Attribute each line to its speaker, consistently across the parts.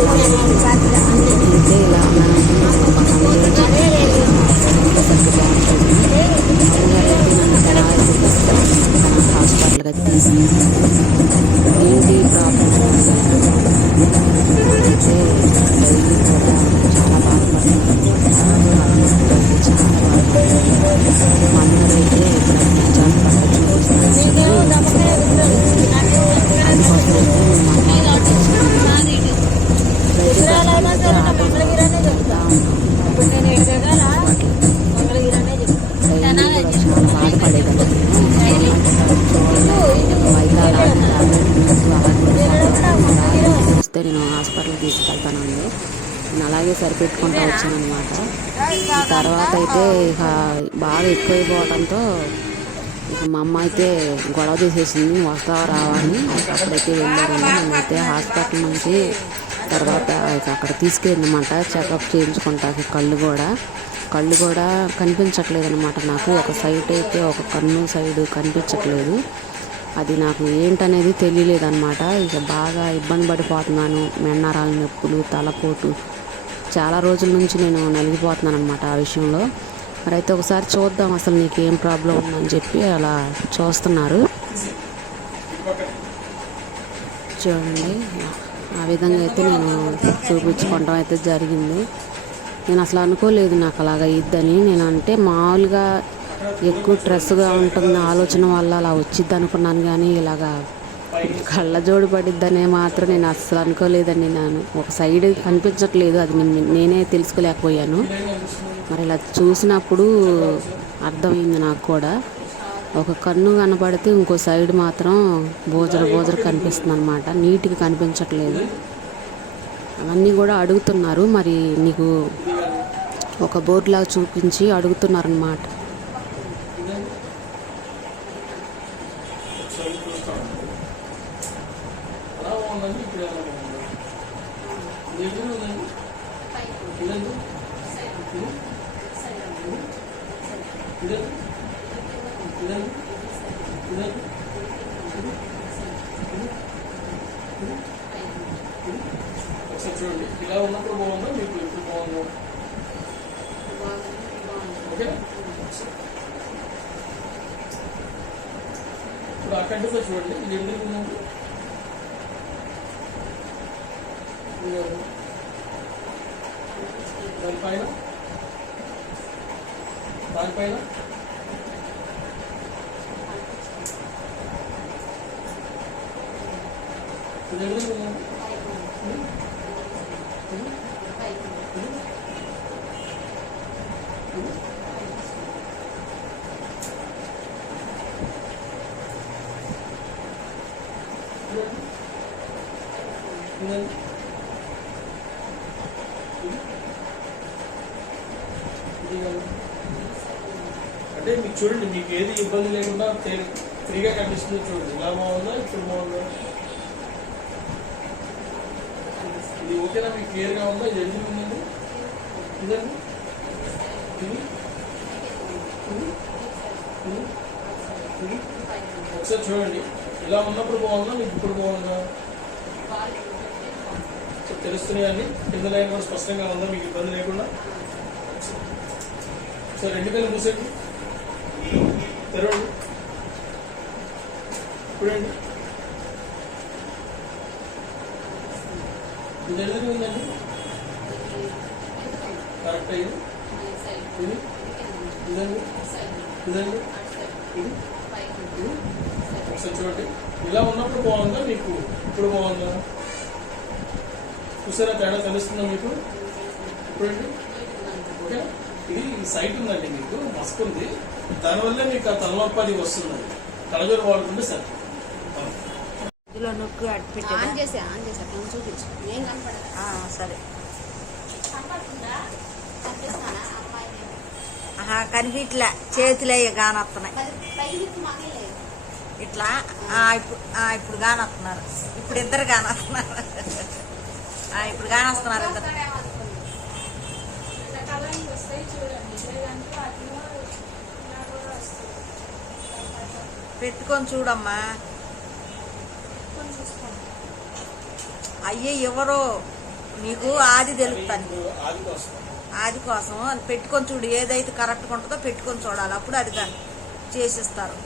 Speaker 1: అయితే ఇలా ఉన్నానంటే నాకు పక్కన సరిగ్గా బాగుంటుంది అమ్మగారు అయితే నన్ను తెనాలి తెనాలి హాస్పిటల్కి అయితే తీసుకెళ్ళారు ఏంటి ప్రాబ్లం అయితే తర్వాత అయితే ఇక బాగా ఎక్కువైపోవడంతో ఇక మా అమ్మ అయితే గొడవ చేసేసింది వస్తావా రావని అప్పుడైతే వెళ్ళారు. మేమైతే హాస్పిటల్ నుంచి తర్వాత ఇక అక్కడ తీసుకెళ్ళిందన్నమాట. చెకప్ చేయించుకుంటాకి కళ్ళు కూడా. కళ్ళు కూడా కనిపించట్లేదు అనమాట నాకు. ఒక సైడ్ అయితే ఒక కన్ను సైడ్ కనిపించట్లేదు. అది నాకు ఏంటనేది తెలియలేదు అనమాట ఇక బాగా ఇబ్బంది పడిపోతున్నాను. మెన్నరాల నొప్పులు తలపోటు చాలా రోజుల నుంచి నేను నలిగిపోతున్నాను అనమాట ఆ విషయంలో. మరి అయితే ఒకసారి చూద్దాం అసలు నీకు ఏం ప్రాబ్లం ఉందని చెప్పి అలా చూస్తున్నారు. చూడండి ఆ విధంగా అయితే నేను చూపించుకోవడం అయితే జరిగింది. నేను అసలు అనుకోలేదు నాకు అలాగ ఇద్దని నేను అంటే మామూలుగా ఎక్కువ స్ట్రెస్గా ఉంటుంది ఆలోచన వల్ల అలా వచ్చిద్ది అనుకున్నాను కానీ ఇలాగా కళ్ళజోడు పడిద్దనే మాత్రం నేను అస్సలు అనుకోలేదండి నేను. ఒక సైడ్ కనిపించట్లేదు అది నేనే తెలుసుకోలేకపోయాను. మరి ఇలా చూసినప్పుడు అర్థమైంది నాకు కూడా. ఒక కన్ను కనపడితే ఇంకో సైడ్ మాత్రం బోజర బోజర కనిపిస్తుంది అనమాట నీట్గా కనిపించట్లేదు. అవన్నీ కూడా అడుగుతున్నారు. మరి నీకు ఒక బోర్డు లాగా చూపించి
Speaker 2: అడుగుతున్నారనమాట ఉందండి ఇప్పుడు ఎలా ఉంది? ఉందండి? ఇదండి? ఇదండి? ఇదండి? ఇదండి ఒకసారి చూడండి. ఇలా ఉన్నప్పుడు బాగుందా? మీకు ఎప్పుడు బాగుందో? ఓకే? ఇప్పుడు ఆ కంటితో చూడండి. ఇది ఎందుకు ఉందండి? దానిపైన? దానిపైన? ఇది ఎందుకు ఉందండి ఇదండి ఇది కాదు. అంటే మీకు చూడండి మీకు ఏది ఇబ్బంది లేకుండా ఫ్రీగా కనిపిస్తుంది చూడండి. ఇలా బాగుందా ఇప్పుడు బాగుందా? ఇది ఓకేనా? మీకు క్లియర్గా ఉందా? ఇది ఎందుకు ఉందండి ఇదండి? ఇది? ఒకసారి చూడండి. ఇలా ఉన్నప్పుడు బాగుందా? మీకు ఇప్పుడు బాగుందా? సో తెలుస్తున్నాయండి కింద లైన్ కూడా స్పష్టంగా ఉందా? మీకు ఇబ్బంది లేకుండా? సార్ రెండు కళ్ళు మూసేయండి తెరవండి. చూడండి. ఇది ఎదురు ఉందండి? కరెక్ట్ అయ్యింది. ఇది? ఇదండి? ఇదండి? ఇది? ఇది ఒకసారి చూడండి. ఇలా ఉన్నప్పుడు బాగుందా మీకు? ఇప్పుడు బాగుందా? చూసారా తేడా తెలుస్తుందా మీకు? ఇప్పుడండి ఓకే ఇది ఈ సైట్ ఉందండి మీకు మస్క్ ఉంది. దానివల్ల మీకు ఆ తలనొప్పి అది వస్తుంది కలజోడు వాడుకుంటే సరే
Speaker 3: నొక్కు అటు
Speaker 1: ఆన్ చేసి ఆన్ చేసి అట్లా చూపించు. నేను కనపడదు
Speaker 3: ఆ, సరే.
Speaker 1: కనిపిస్తానా అమ్మాయి
Speaker 3: ఆహా కనిపించలే చేతులే కానొస్తున్నాయి
Speaker 1: మరి పైకి మగలేదు
Speaker 3: ఇట్లా? ఆ, ఇప్పుడు ఆ, ఇప్పుడు కానొస్తున్నారు ఇప్పుడు ఇద్దరు కానొస్తున్నారు ఆ, ఇప్పుడు కానొస్తున్నారు ఇద్దరు. పెట్టుకొని చూడమ్మా. అయ్యే ఎవరో నీకు ఆది తెలుపుతాను.
Speaker 2: ఆది కోసం.
Speaker 3: ఆది కోసం. అది పెట్టుకొని చూడు ఏదైతే కరెక్ట్గా ఉంటుందో పెట్టుకొని చూడాలి. అప్పుడు అది చేసిస్తారు.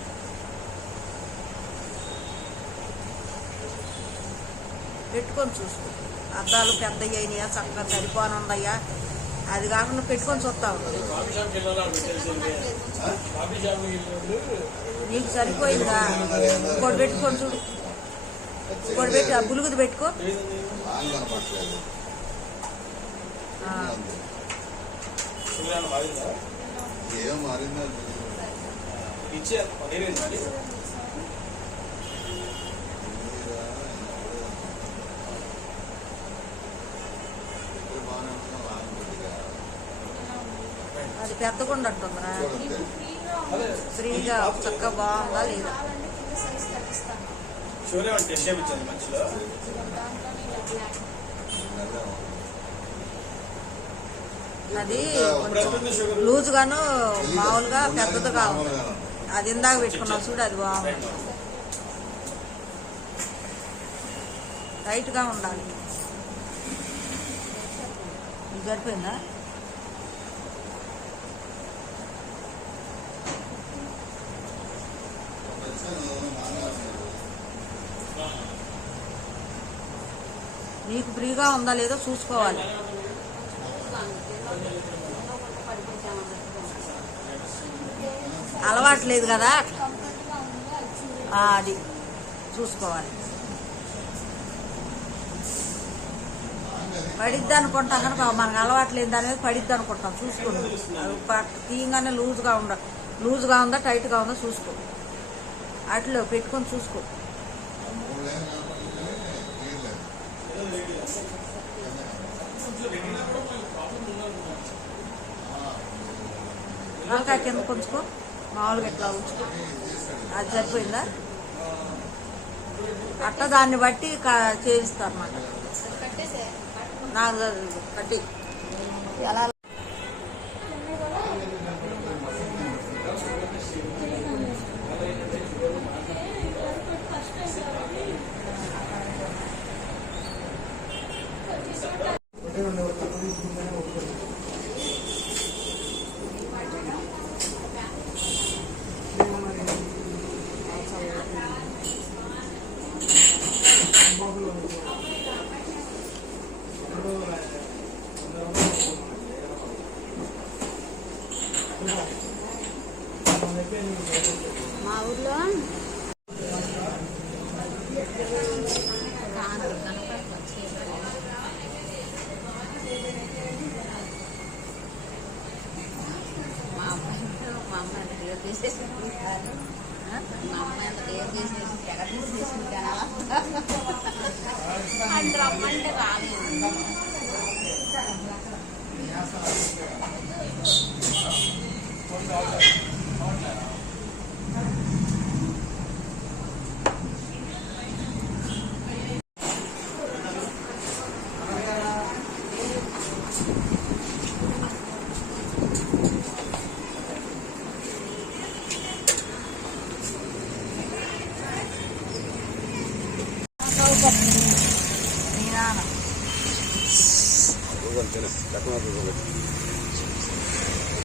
Speaker 3: పెట్టుకొని చూసుకో. అద్దాలు పెద్ద అయినాయా చక్కగా సరిపోనుందయ్యా. అది కాకుండా పెట్టుకొని చూస్తావు
Speaker 2: వెళ్ళినప్పుడు
Speaker 3: నీకు సరిపోయిందా? ఇంకోటి పెట్టుకొని చూడు. ఇంకోటి పెట్టి ఆ బులుగుది పెట్టుకో.
Speaker 2: ఇచ్చే
Speaker 4: చూడండి
Speaker 2: అదే
Speaker 3: ఫ్రీగా చక్కగా బాగుందా లేదా? అది
Speaker 2: ఇప్పుడు ఎంత ఉంది షుగర్.
Speaker 3: లూజ్ గాను మామూలుగా
Speaker 4: మామూలుగానే ఉంది.
Speaker 3: అది ఇందాక పెట్టుకున్నావు చూడు అది బాగుంది. టైట్గా ఉండాలి. ఇది సరిపోయిందా? నీకు ఫ్రీగా ఉందా లేదో చూసుకోవాలి. అలవాటు లేదు కదా? అది చూసుకోవాలి. పడిద్ది అనుకుంటాం కనుక మనకు అలవాట్లేదు లేని దాని మీద పడిద్ది అనుకుంటాం. చూసుకోండి. తీయంగానే లూజ్గా ఉండ లూజ్గా ఉందా టైట్గా ఉందా చూసుకో. అట్లో పెట్టుకొని చూసుకో. తలకాయ కింద కొంచుకో. మామూలుగా ఇట్లా ఉంచుకో. అది సరిపోయిందా? అట్ట దాన్ని బట్టి క- చేయిస్తారు అన్నమాట నాకు తెలియదు. కట్టి. ఎలా
Speaker 5: అమ్మాయి అంత మా అమ్మ ఎంత కేర్ చేసేసి తెగ తీసేసుకుంటాను అంటే రమ్మంటే రాలేదు
Speaker 3: మీ
Speaker 4: Bakmadı.